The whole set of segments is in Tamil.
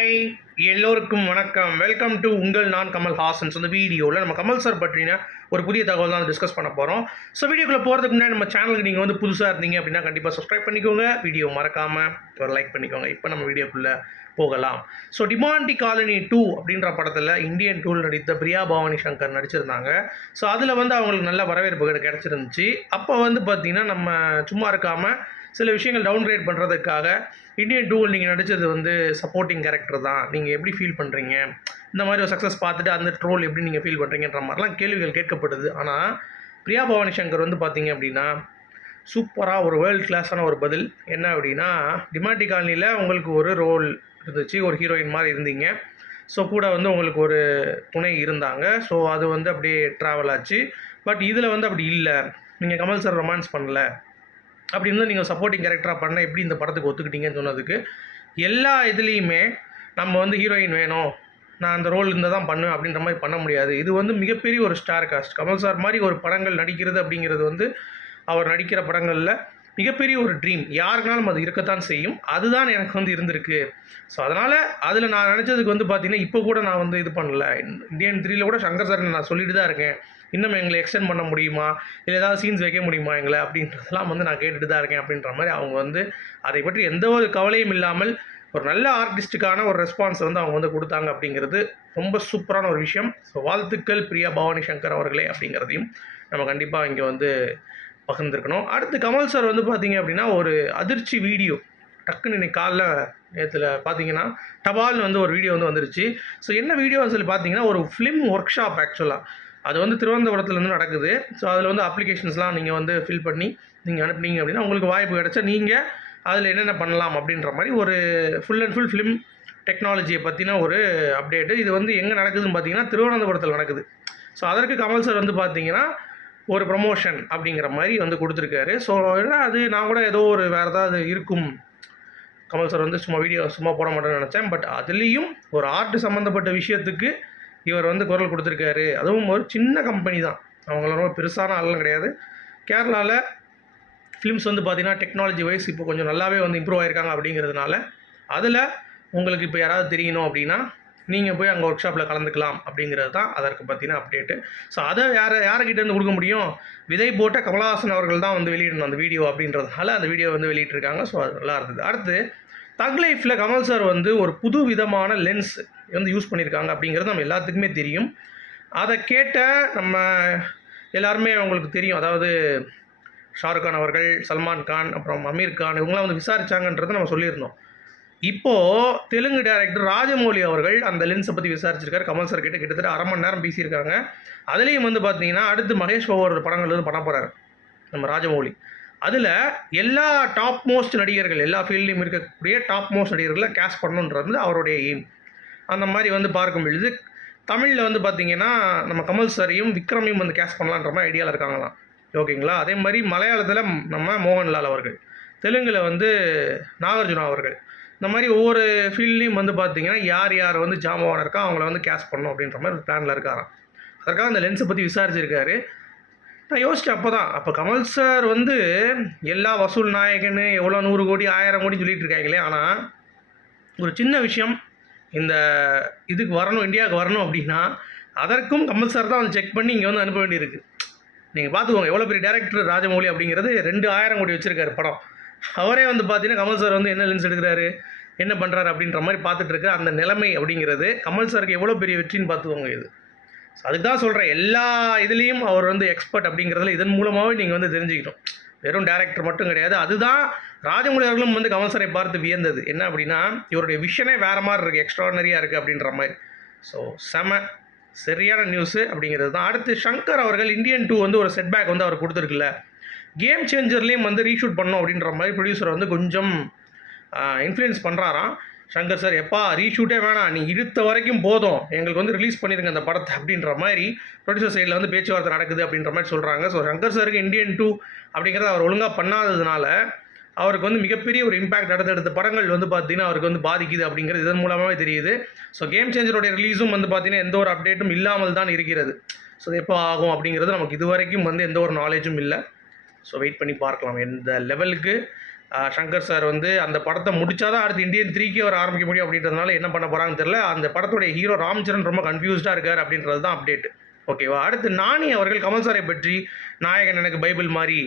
ஹாய். எல்லோருக்கும் வணக்கம். வெல்கம் டு உங்கள் நான் கமல் ஹாசன்ஸ் அந்த வீடியோவில் நம்ம கமல் சார் பற்றின ஒரு புதிய தகவல் தான் டிஸ்கஸ் பண்ண போகிறோம் ஸோ வீடியோக்குள்ளே போகிறதுக்கு முன்னாடி நம்ம சேனலுக்கு நீங்கள் வந்து புதுசாக இருந்தீங்க அப்படின்னா கண்டிப்பாக சப்ஸ்கிரைப் பண்ணிக்கோங்க. வீடியோ மறக்காமல் ஒரு லைக் பண்ணிக்கோங்க. இப்போ நம்ம வீடியோக்குள்ளே போகலாம். ஸோ டிமாண்டி காலனி டூ அப்படின்ற படத்தில் இந்தியன் டூல் நடித்த பிரியா பவானி சங்கர் நடிச்சிருந்தாங்க. ஸோ அதில் வந்து அவங்களுக்கு நல்ல வரவேற்பு கிடச்சிருந்துச்சு. அப்போ வந்து பார்த்திங்கன்னா நம்ம சும்மா இருக்காமல் சில விஷயங்கள் டவுன் கிரேட் பண்ணுறதுக்காக இந்தியன் டூவில் நீங்கள் நடித்தது வந்து சப்போர்ட்டிங் கேரக்டர் தான். நீங்கள் எப்படி ஃபீல் பண்ணுறீங்க இந்த மாதிரி ஒரு சக்ஸஸ் பார்த்துட்டு அந்த ட்ரோல் எப்படி நீங்கள் ஃபீல் பண்ணுறீங்கன்ற மாதிரிலாம் கேள்விகள் கேட்கப்படுது. ஆனால் பிரியா பவானி சங்கர் வந்து பார்த்தீங்க அப்படின்னா சூப்பராக ஒரு வேர்ல்ட் கிளாஸான ஒரு பதில். என்ன அப்படின்னா டிமாண்டி காலனியில் உங்களுக்கு ஒரு ரோல் இருந்துச்சு ஒரு ஹீரோயின் மாதிரி இருந்தீங்க. ஸோ கூட வந்து உங்களுக்கு ஒரு துணை இருந்தாங்க. ஸோ அது வந்து அப்படியே ட்ராவல் ஆச்சு. பட் இதில் வந்து அப்படி இல்லை. நீங்கள் கமல் சார் ரொமான்ஸ் பண்ணல. அப்படின்னு நீங்கள் சப்போர்ட்டிங் கேரக்டராக பண்ண எப்படி இந்த படத்துக்கு ஒத்துக்கிட்டீங்கன்னு சொன்னதுக்கு எல்லா இதுலேயுமே நம்ம வந்து ஹீரோயின் வேணும். நான் அந்த ரோல் இருந்தால் தான் பண்ணுவேன் அப்படின்ற மாதிரி பண்ண முடியாது. இது வந்து மிகப்பெரிய ஒரு ஸ்டார் காஸ்ட் கமல் சார் மாதிரி ஒரு படங்கள் நடிக்கிறது அப்படிங்கிறது வந்து அவர் நடிக்கிற படங்களில் மிகப்பெரிய ஒரு ட்ரீம் யாருக்குனாலும் அது இருக்கத்தான் செய்யும். அதுதான் எனக்கு வந்து இருந்திருக்கு. ஸோ அதனால் அதில் நான் நினச்சதுக்கு வந்து பார்த்தீங்கன்னா இப்போ கூட நான் வந்து இது பண்ணல. இந்தியன் த்ரீல கூட சங்கர் சார் நான் சொல்லிட்டு தான் இருக்கேன். இன்னும் எங்களை எக்ஸ்டெண்ட் பண்ண முடியுமா? இல்லை ஏதாவது சீன்ஸ் வைக்க முடியுமா எங்களை? அப்படின்றதெல்லாம் வந்து நான் கேட்டுட்டு தான் இருக்கேன் அப்படின்ற மாதிரி அவங்க வந்து அதை பற்றி எந்த ஒரு கவலையும் இல்லாமல் ஒரு நல்ல ஆர்டிஸ்ட்டுக்கான ஒரு ரெஸ்பான்ஸ் வந்து அவங்க வந்து கொடுத்தாங்க அப்படிங்கிறது ரொம்ப சூப்பரான ஒரு விஷயம். ஸோ வாழ்த்துக்கள் பிரியா பவானி சங்கர் அவர்களே அப்படிங்கிறதையும் நம்ம கண்டிப்பாக இங்கே வந்து பகிர்ந்துருக்கணும். அடுத்து கமல் சார் வந்து பார்த்தீங்க அப்படின்னா ஒரு அதிர்ச்சி வீடியோ. டக்குன்னு இன்னைக்கு காலைல நேற்றுல பார்த்தீங்கன்னா டபால்னு வந்து ஒரு வீடியோ வந்து வந்துருச்சு. ஸோ என்ன வீடியோன்னு சொல்லி பார்த்தீங்கன்னா ஒரு ஃபிலிம் ஒர்க் ஷாப் ஆக்சுவலாக அது வந்து திருவனந்தபுரத்துலேருந்து நடக்குது. ஸோ அதில் வந்து அப்ளிகேஷன்ஸ்லாம் நீங்கள் வந்து ஃபில் பண்ணி நீங்கள் அனுப்புனீங்க அப்படின்னா உங்களுக்கு வாய்ப்பு கிடச்சா நீங்கள் அதில் என்னென்ன பண்ணலாம் அப்படின்ற மாதிரி ஒரு ஃபுல் அண்ட் ஃபுல் ஃபிலிம் டெக்னாலஜியை பற்றின ஒரு அப்டேட்டு இது வந்து எங்கே நடக்குதுன்னு பார்த்தீங்கன்னா திருவனந்தபுரத்தில் நடக்குது. ஸோ அதற்கு கமல் சார் வந்து பார்த்தீங்கன்னா ஒரு ப்ரமோஷன் அப்படிங்கிற மாதிரி வந்து கொடுத்துருக்காரு. ஸோ என்ன அது நான் கூட ஏதோ ஒரு வேறு ஏதாவது இருக்கும். கமல் சார் வந்து சும்மா வீடியோ சும்மா போட மாட்டேன்னு நினச்சேன். பட் அதுலேயும் ஒரு ஆர்ட் சம்மந்தப்பட்ட விஷயத்துக்கு இவர் வந்து குரல் கொடுத்துருக்காரு. அதுவும் ஒரு சின்ன கம்பெனி தான். அவங்கள ரொம்ப பெருசான ஆளும் கிடையாது. கேரளாவில் ஃபிலிம்ஸ் வந்து பார்த்திங்கன்னா டெக்னாலஜி வைஸ் இப்போ கொஞ்சம் நல்லாவே வந்து இம்ப்ரூவ் ஆகிருக்காங்க அப்படிங்கிறதுனால அதில் உங்களுக்கு இப்போ யாராவது தெரியணும் அப்படின்னா நீங்கள் போய் அங்கே ஒர்க் ஷாப்பில் கலந்துக்கலாம் அப்படிங்கிறது தான் அதற்கு பற்றின அப்டேட்டு ஸோ அதை யார் யார்கிட்டேருந்து கொடுக்க முடியும்? விதை போட்ட கமலஹாசன் அவர்கள் தான் வந்து வெளியிடணும் அந்த வீடியோ அப்படின்றதுனால அந்த வீடியோ வந்து வெளியிட்டிருக்காங்க. ஸோ அது நல்லா இருந்தது. அடுத்து தக் லைஃப்பில் கமல் சார் வந்து ஒரு புது விதமான லென்ஸ் வந்து யூஸ் பண்ணியிருக்காங்க அப்படிங்கிறது நம்ம எல்லாத்துக்குமே தெரியும். அதை கேட்ட நம்ம எல்லாருமே அவங்களுக்கு தெரியும். அதாவது ஷாருக் கான் அவர்கள் சல்மான் கான் அப்புறம் அமீர் கான் இவங்களாம் வந்து விசாரிச்சாங்கன்றதை நம்ம சொல்லியிருந்தோம். இப்போது தெலுங்கு டைரக்டர் ராஜமௌலி அவர்கள் அந்த லென்ஸை பற்றி விசாரிச்சிருக்காரு. கமல் சார் கிட்ட கிட்டத்தட்ட அரை மணி நேரம் பேசியிருக்காங்க. அதுலேயும் வந்து பார்த்தீங்கன்னா அடுத்து மகேஷ் பாபுவோட படங்கள் வந்து பண்ண போகிறாரு நம்ம ராஜமௌலி. அதில் எல்லா டாப் மோஸ்ட் நடிகர்கள் எல்லா ஃபீல்ட்லையும் இருக்கக்கூடிய டாப் மோஸ்ட் நடிகர்களை கேஷ் பண்ணணுன்றது அவருடைய எய்ம் அந்த மாதிரி வந்து பார்க்கும் பொழுது தமிழில் வந்து பார்த்திங்கன்னா நம்ம கமல் சாரையும் விக்ரமையும் வந்து கேஷ் பண்ணலான்ற மாதிரி ஐடியாவில் இருக்காங்களாம். ஓகேங்களா அதே மாதிரி மலையாளத்தில் நம்ம மோகன்லால் அவர்கள். தெலுங்கில் வந்து நாகார்ஜுனா அவர்கள். இந்த மாதிரி ஒவ்வொரு ஃபீல்ட்லேயும் வந்து பார்த்தீங்கன்னா யார் யார் வந்து ஜாமவான இருக்கா அவங்கள வந்து கேஷ் பண்ணணும் அப்படின்ற மாதிரி ஒரு பிளானில் இருக்காராம். அதற்காக அந்த லென்ஸை பற்றி விசாரிச்சிருக்காரு. நான் யோசித்தேன் அப்போ தான் அப்போ கமல் சார் வந்து எல்லா வசூல் நாயகன்னு எவ்வளோ நூறு கோடி ஆயிரம் கோடி சொல்லிட்டு இருக்காங்களே ஆனால் ஒரு சின்ன விஷயம் இந்த இதுக்கு வரணும் இந்தியாவுக்கு வரணும் அப்படின்னா அதற்கும் கமல் சார் தான் வந்து செக் பண்ணி இங்கே வந்து அனுப்ப வேண்டியிருக்கு. நீங்கள் பார்த்துக்கோங்க எவ்வளோ பெரிய டேரக்டர் ராஜமௌலி அப்படிங்கிறது ரெண்டு ஆயிரம் கோடி வச்சுருக்காரு படம். அவரே வந்து பார்த்தீங்கன்னா கமல் சார் வந்து என்ன லென்ஸ் எடுக்கிறாரு என்ன பண்ணுறாரு அப்படின்ற மாதிரி பார்த்துட்டு இருக்க அந்த நிலைமை அப்படிங்கிறது கமல் சாருக்கு எவ்வளோ பெரிய வெற்றின்னு பார்த்துக்கோங்க இது. ஸோ அதுக்கு தான் சொல்கிறேன் எல்லா இதுலேயும் அவர் வந்து எக்ஸ்பர்ட் அப்படிங்கிறதுல இதன் மூலமாகவே நீங்கள் வந்து தெரிஞ்சுக்கணும். வெறும் டேரக்டர் மட்டும் கிடையாது அதுதான் ராஜமௌழி அவர்களும் வந்து கமல் சாரை பார்த்து வியந்தது. என்ன அப்படின்னா இவருடைய விஷனே வேறு மாதிரி இருக்குது எக்ஸ்ட்ராடனரியாக இருக்குது அப்படின்ற மாதிரி. ஸோ செம சரியான நியூஸு அப்படிங்கிறது தான். அடுத்து ஷங்கர் அவர்கள் இந்தியன் டூ வந்து ஒரு செட்பேக் வந்து அவர் கொடுத்துருக்குல்ல. கேம் சேஞ்சர்லேயும் வந்து ரீஷூட் பண்ணோம் அப்படின்ற மாதிரி ப்ரொடியூசர் வந்து கொஞ்சம் இன்ஃப்ளூயன்ஸ் பண்ணுறாராம் சங்கர் சார் எப்பா ரீஷூட்டே வேணாம். நீ இழுத்த வரைக்கும் போதும். எங்களுக்கு வந்து ரிலீஸ் பண்ணிடுங்க அந்த படத்தை அப்படின்ற மாதிரி ப்ரொடியூசர் சைடில் வந்து பேச்சுவார்த்தை நடக்குது அப்படின்ற மாதிரி சொல்கிறாங்க ஸோ சங்கர் சாருக்கு இந்தியன் டூ அப்படிங்கிறத அவர் ஒழுங்காக பண்ணாததுனால அவருக்கு வந்து மிகப்பெரிய ஒரு இம்பாக்ட் அடுத்தடுத்த படங்கள் வந்து பார்த்தீங்கன்னா அவருக்கு வந்து பாதிக்குது அப்படிங்கிறது இதன் மூலமாகவே தெரியுது. ஸோ கேம் சேஞ்சருடைய ரிலீஸும் வந்து பார்த்தீங்கன்னா எந்த ஒரு அப்டேட்டும் இல்லாமல் தான் இருக்கிறது. ஸோ எப்போ ஆகும் அப்படிங்கிறது நமக்கு இது வரைக்கும் வந்து எந்த ஒரு நாலேஜும் இல்லை. ஸோ வெயிட் பண்ணி பார்க்கலாம். எந்த லெவலுக்கு சங்கர் சார் வந்து அந்த படத்தை முடிச்சாதான் அடுத்து இந்தியன் த்ரீக்கே அவர் ஆரம்பிக்க முடியும் அப்படின்றதுனால என்ன பண்ண போகிறாங்கன்னு தெரில அந்த படத்துடைய ஹீரோ ராம்சரண் ரொம்ப கன்ஃபியூஸ்டாக இருக்கார் அப்படின்றது தான் அப்டேட் ஓகேவா அடுத்து நானி அவர்கள் கமல் சாரை பற்றி நாயகன் எனக்கு பைபிள் மாதிரி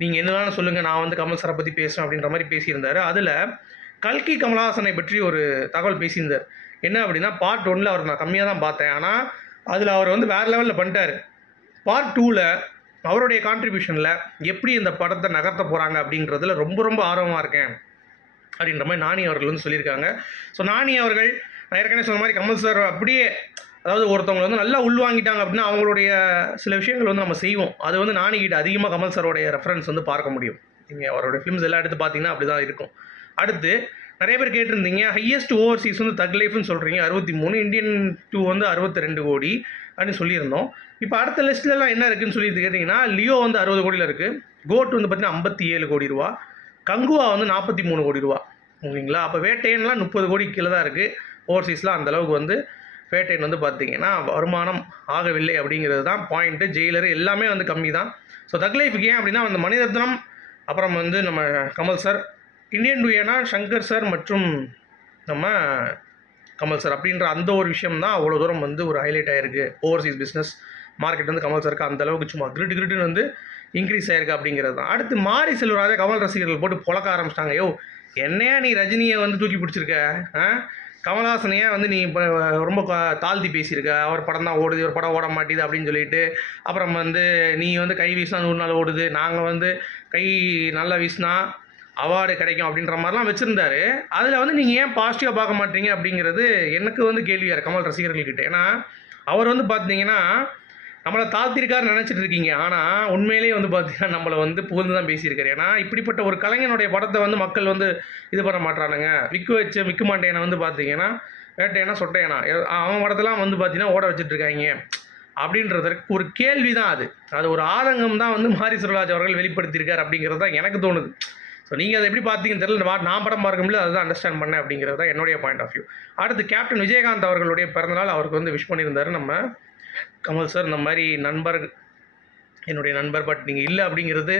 நீங்கள் என்ன வேணாலும் சொல்லுங்கள் நான் வந்து கமல் சாரை பற்றி பேசுவேன் அப்படின்ற மாதிரி பேசியிருந்தார். அதில் கல்கி கமலஹாசனை பற்றி ஒரு தகவல் பேசியிருந்தார். என்ன அப்படின்னா பார்ட் ஒன்னில் அவர் நான் கம்மியாக தான் பார்த்தேன். ஆனால் அதில் அவர் வந்து வேறு லெவலில் பண்ணிட்டார். பார்ட் டூவில் அவருடைய கான்ட்ரிபியூஷனில் எப்படி இந்த படத்தை நகர்த்த போகிறாங்க அப்படின்றதுல ரொம்ப ரொம்ப ஆர்வமாக இருக்கேன். அப்படின்ற மாதிரி நானி அவர்கள் வந்து சொல்லியிருக்காங்க. ஸோ நானி அவர்கள் நான் ஏற்கனவே சொன்ன மாதிரி கமல் சார் அப்படியே அதாவது ஒருத்தவங்களை வந்து நல்லா உள்வாங்கிட்டாங்க அப்படின்னா அவங்களுடைய சில விஷயங்கள் வந்து நம்ம செய்வோம். அது வந்து நானிக்கிட்ட அதிகமாக கமல் சாரோடைய ரெஃபரன்ஸ் வந்து பார்க்க முடியும். நீங்கள் அவருடைய ஃபிலிம்ஸ் எல்லாம் எடுத்து பார்த்தீங்கன்னா அப்படி தான் இருக்கும். அடுத்து நிறைய பேர் கேட்டிருந்தீங்க ஹையஸ்ட் ஓவர்சீஸ் வந்து தக் லைஃப்னு சொல்கிறீங்க அறுபத்தி மூணு இந்தியன் டூ வந்து அறுபத்தி ரெண்டு கோடி அப்படின்னு சொல்லியிருந்தோம். இப்போ அடுத்த லிஸ்ட்லலாம் என்ன இருக்குன்னு சொல்லி கேட்டிங்கன்னா லியோ வந்து அறுபது கோடியில் இருக்குது கோட் வந்து பார்த்திங்கன்னா ஐம்பத்தி ஏழு கோடி ரூபா. கங்குவா வந்து நாற்பத்தி மூணு கோடி ரூபா. ஓகேங்களா? அப்போ வேட்டையன்லாம் முப்பது கோடி கீழே தான் இருக்குது ஓவர்சீஸ்லாம் அந்தளவுக்கு வந்து வேட்டையன் வந்து பார்த்திங்கன்னா வருமானம் ஆகவில்லை அப்படிங்கிறது தான் பாயிண்ட்டு ஜெயிலர் எல்லாமே வந்து கம்மி தான். ஸோ தக் லைஃபுக்கு ஏன் அப்படின்னா அந்த மணிரத்னம் அப்புறம் வந்து நம்ம கமல் சார் இந்தியன் டூ ஏன்னா சங்கர் சார் மற்றும் நம்ம கமல் சார் அப்படின்ற அந்த ஒரு விஷயம் தான் அவ்வளோ தூரம் வந்து ஒரு ஹைலைட் ஆயிருக்கு. ஓவர்சீஸ் பிஸ்னஸ் மார்க்கெட் வந்து கமல் சாருக்கு அந்த அளவுக்கு சும்மா கிரிட்டு கிரிட்டுன்னு வந்து இன்க்ரீஸ் ஆயிருக்கு அப்படிங்கிறது தான். அடுத்து மாரி செல்வராஜா கமல் ரசிகர்கள் போட்டு புழக்க ஆரம்பிச்சிட்டாங்க. யோ என்னையா நீ ரஜினியை வந்து தூக்கி பிடிச்சிருக்க? ஆ? கமல்ஹாசனையே வந்து நீ இப்போ ரொம்ப தாழ்த்தி பேசியிருக்க. அவர் படம் தான் ஓடுது ஒரு படம் ஓட மாட்டேது அப்படின்னு சொல்லிட்டு அப்புறம் வந்து நீ வந்து கை வீசினா நூறு நாள் ஓடுது. நாங்கள் வந்து கை நல்லா வீசினா அவார்டு கிடைக்கும் அப்படின்ற மாதிரிலாம் வச்சுருந்தாரு. அதில் வந்து நீங்கள் ஏன் பாசிட்டிவாக பார்க்க மாட்டீங்க அப்படிங்கிறது எனக்கு வந்து கேள்வியாக இருக்கு கமல் ரசிகர்கள்கிட்ட. ஏன்னா அவர் வந்து பார்த்தீங்கன்னா நம்மளை தாழ்த்திருக்காருன்னு நினச்சிட்டு இருக்கீங்க. ஆனால் உண்மையிலேயே வந்து பார்த்தீங்கன்னா நம்மளை வந்து புகழ்ந்து தான் பேசியிருக்காரு. ஏன்னா இப்படிப்பட்ட ஒரு கலைஞனுடைய படத்தை வந்து மக்கள் வந்து இது பண்ண மாட்டானுங்க விக்கு வச்ச விக்கு மாட்டேனை வந்து பார்த்தீங்கன்னா வேட்டையனா சொட்டையனா அவன் படத்தெல்லாம் வந்து பார்த்தீங்கன்னா ஓட வச்சுட்ருக்காங்க. அப்படின்றதற்கு ஒரு கேள்வி தான் அது. அது ஒரு ஆதங்கம் தான் வந்து மாரி சுரராஜ் அவர்கள் வெளிப்படுத்தியிருக்கார் அப்படிங்கிறது தான் எனக்கு தோணுது. ஸோ நீங்கள் அதை எப்படி பார்த்தீங்கன்னு தெரியல. நான் நான் படம் பார்க்க முடியல. அதுதான் அண்டர்ஸ்டாண்ட் பண்ணேன் அப்படிங்கிறது தான் என்னுடைய பாயிண்ட் ஆஃப் வியூ அடுத்து கேப்டன் விஜயகாந்த் அவர்களுடைய பிறந்தநாள் அவருக்கு வந்து விஷ் பண்ணியிருந்தார். நம்ம கமல் சார் இந்த மாதிரி நண்பர் என்னுடைய நண்பர் பட் நீங்கள் இல்லை அப்படிங்கிறது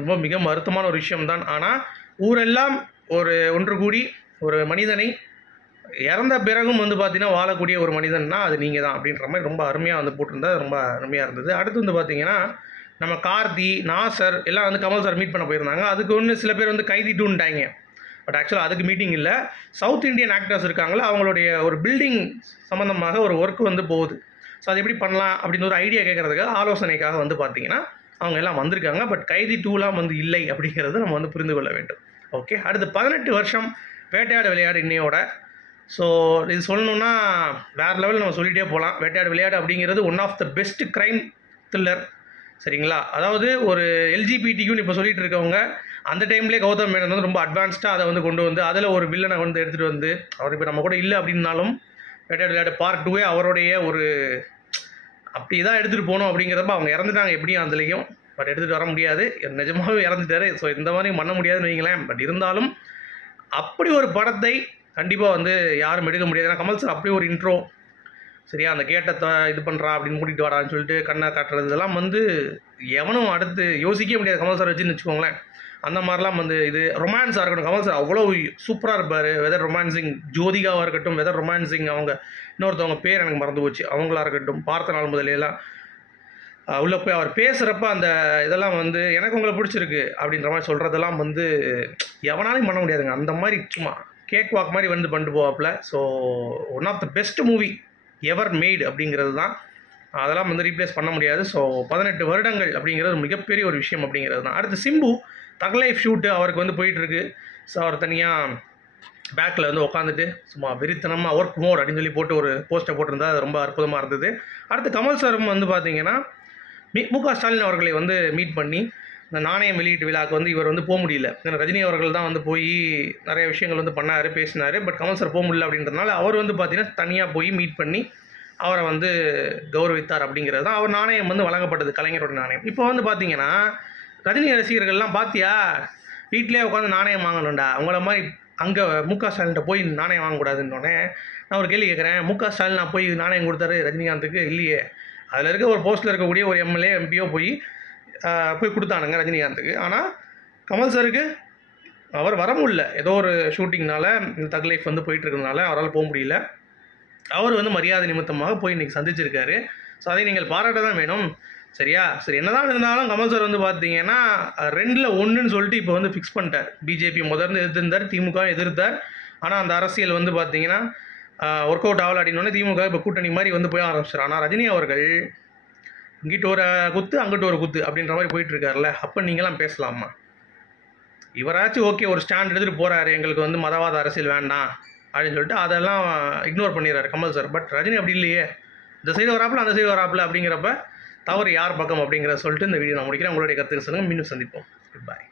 ரொம்ப மிக வருத்தமான ஒரு விஷயம்தான் ஆனால் ஊரெல்லாம் ஒரு ஒன்று கூடி ஒரு மனிதனை இறந்த பிறகும் வந்து பார்த்தீங்கன்னா வாழக்கூடிய ஒரு மனிதன்னா அது நீங்கள் தான் அப்படின்ற மாதிரி ரொம்ப அருமையாக வந்து போட்டிருந்தா ரொம்ப அருமையாக இருந்தது. அடுத்து வந்து பார்த்தீங்கன்னா நம்ம கார்த்தி நாசர் எல்லாம் வந்து கமல் சார் மீட் பண்ண போயிருந்தாங்க. அதுக்கு ஒன்று சில பேர் வந்து கைதி டூன்ட்டாங்க பட் ஆக்சுவலாக அதுக்கு மீட்டிங் இல்லை. சவுத் இந்தியன் ஆக்டர்ஸ் இருக்காங்களா அவங்களுடைய ஒரு பில்டிங் சம்மந்தமாக ஒரு ஒர்க் வந்து போகுது. ஸோ அது எப்படி பண்ணலாம் அப்படின்னு ஒரு ஐடியா கேட்குறதுக்காக ஆலோசனைக்காக வந்து பார்த்தீங்கன்னா அவங்க எல்லாம் வந்திருக்காங்க. பட் கைதி டூலாம் வந்து இல்லை அப்படிங்கிறது நம்ம வந்து புரிந்து கொள்ள வேண்டும். ஓகே அடுத்து பதினெட்டு வருஷம் வேட்டையாடு விளையாடு இன்னையோட. ஸோ இது சொல்லணுன்னா வேறு லெவல் நம்ம சொல்லிகிட்டே போகலாம் வேட்டையாடு விளையாடு அப்படிங்கிறது one of the best crime thriller சரிங்களா? அதாவது ஒரு எல்ஜிபிடிக்குன்னு இப்போ சொல்லிட்டு இருக்கவங்க அந்த டைம்லேயே கௌதம் மேனன் வந்து ரொம்ப அட்வான்ஸ்டாக அதை வந்து கொண்டு வந்து அதில் ஒரு வில்லனை வந்து எடுத்துகிட்டு வந்து அவர் இப்போ நம்ம கூட இல்லை அப்படின்னாலும் வேட்டையாடு விளையாட பார்ட் டூவே அவருடைய ஒரு அப்படி தான் எடுத்துகிட்டு போகணும் அப்படிங்கிறப்ப அவங்க இறந்துட்டாங்க எப்படியும் அதுலேயும் பட் எடுத்துகிட்டு வர முடியாது. நிஜமாகவே இறந்துட்டாரு. ஸோ இந்த மாதிரி பண்ண முடியாதுன்னு வைங்களேன். பட் இருந்தாலும் அப்படி ஒரு படத்தை கண்டிப்பாக வந்து யாரும் எடுக்க முடியாது. ஏன்னா கமல் சார் அப்படி ஒரு இன்ட்ரோ சரியா அந்த கேட்டத்தை இது பண்ணுறா அப்படின்னு கூட்டிகிட்டு வரான்னு சொல்லிட்டு கண்ணை காட்டுறது இதெல்லாம் வந்து எவனும் அடுத்து யோசிக்கவே முடியாது. கமல் சார் வச்சுன்னு வச்சுக்கோங்களேன். அந்த மாதிரிலாம் வந்து இது ரொமான்ஸாக இருக்கட்டும். கமல் சார் அவ்வளோ சூப்பராக இருப்பார். வெதர் ரொமான்சிங் ஜோதிகாவாக இருக்கட்டும் வெதர் ரொமான்சிங் அவங்க இன்னொருத்தவங்க பேர் எனக்கு மறந்து போச்சு. அவங்களா இருக்கட்டும் பார்த்த நாள் முதலையெல்லாம் உள்ளே போய் அவர் பேசுகிறப்ப அந்த இதெல்லாம் வந்து எனக்கு உங்களை பிடிச்சிருக்கு அப்படின்ற மாதிரி சொல்கிறதெல்லாம் வந்து எவனாலையும் பண்ண முடியாதுங்க. அந்த மாதிரி சும்மா கேக் வாக் மாதிரி வந்து பண்ணிட்டு போவாப்புல. So one of the best movie ever made அப்படிங்கிறது தான். அதெல்லாம் வந்து ரீப்ளேஸ் பண்ண முடியாது. ஸோ பதினெட்டு வருடங்கள் அப்படிங்கிறது மிகப்பெரிய ஒரு விஷயம் அப்படிங்கிறது தான். அடுத்து சிம்பு தக் லைஃப் ஷூட்டு அவருக்கு வந்து போயிட்டுருக்கு. ஸோ அவர் தனியாக பேக்கில் வந்து உட்காந்துட்டு சும்மா வெறித்தனமாக ஒர்க் மோட் அப்படின்னு சொல்லி போட்டு ஒரு போஸ்ட்டை போட்டிருந்தா அது ரொம்ப அற்புதமாக இருந்தது. அடுத்து கமல் சாரும் வந்து பார்த்தீங்கன்னா மி மு க ஸ்டாலின் அவர்களை வந்து மீட் பண்ணி நாணயம் வெளியீட்டு விழாவுக்கு வந்து இவர் வந்து போக முடியல. ஏன்னா ரஜினி அவர்கள் தான் வந்து போய் நிறைய விஷயங்கள் வந்து பண்ணார் பேசினார். பட் கமல் சார் போக முடியல அப்படின்றதுனால அவர் வந்து பார்த்தீங்கன்னா தனியாக போய் மீட் பண்ணி அவரை வந்து கௌரவித்தார் அப்படிங்கிறது தான். அவர் நாணயம் வந்து வழங்கப்பட்டது கலைஞரோட நாணயம். இப்போ வந்து பார்த்தீங்கன்னா ரஜினி ரசிகர்கள்லாம் பார்த்தியா வீட்டிலே உட்காந்து நாணயம் வாங்கணும்டா. உங்கள மாதிரி அங்கே மு க ஸ்டாலின்கிட்ட போய் நாணயம் வாங்கக்கூடாதுன்னொடனே நான் ஒரு கேள்வி கேட்குறேன் மு க ஸ்டாலின் நான் போய் நாணயம் கொடுத்தாரு ரஜினிகாந்துக்கு இல்லையே. அதில் இருக்க ஒரு போஸ்ட்டில் இருக்கக்கூடிய ஒரு எம்எல்ஏ எம்பியோ போய் போய் கொடுத்தானுங்க ரஜினிகாந்துக்கு ஆனால் கமல் சாருக்கு அவர் வர முடியல. ஏதோ ஒரு ஷூட்டிங்னால இந்த தக் லைஃப் வந்து போயிட்டுருக்கனால அவரால் போக முடியல. அவர் வந்து மரியாதை நிமித்தமாக போய் இன்றைக்கி சந்திச்சிருக்காரு. ஸோ அதை நீங்கள் பாராட்ட தான் வேணும். சரியா? சரி என்னதான் இருந்தாலும் கமல் சார் வந்து பார்த்தீங்கன்னா ரெண்டில் ஒன்றுன்னு சொல்லிட்டு இப்போ வந்து ஃபிக்ஸ் பண்ணிட்டார். பிஜேபி முதல்ல எதிர்த்திருந்தார் திமுக எதிர்த்தார். ஆனால் அந்த அரசியல் வந்து பார்த்தீங்கன்னா ஒர்க் அவுட் ஆகல அப்படின்னோடனே திமுக இப்போ கூட்டணி மாதிரி வந்து போய் ஆரம்பிச்சார் ஆனால் ரஜினி அவர்கள் இங்கிட்ட ஒரு குத்து அங்கிட்ட ஒரு குத்து அப்படின்ற மாதிரி போயிட்டுருக்காருல்ல. அப்போ நீங்களாம் பேசலாமா? இவராச்சும் ஓகே ஒரு ஸ்டாண்ட் எடுத்துகிட்டு போகிறாரு எங்களுக்கு வந்து மதவாத அரசியல் வேண்டாம் அப்படின்னு சொல்லிட்டு அதெல்லாம் இக்னோர் பண்ணிடுறாரு கமல் சார் பட் ரஜினி அப்படி இல்லையே. இந்த சைடு வராப்புல அந்த சைடு வராப்புல அப்படிங்கிறப்ப தவறு யார் பக்கம் அப்படிங்கிறத சொல்லிட்டு இந்த வீடியோ நான் முடிக்கிறேன். உங்களுடைய கருத்துக்கு சொல்லுங்கள் மீண்டும் சந்திப்போம். குட் பாய்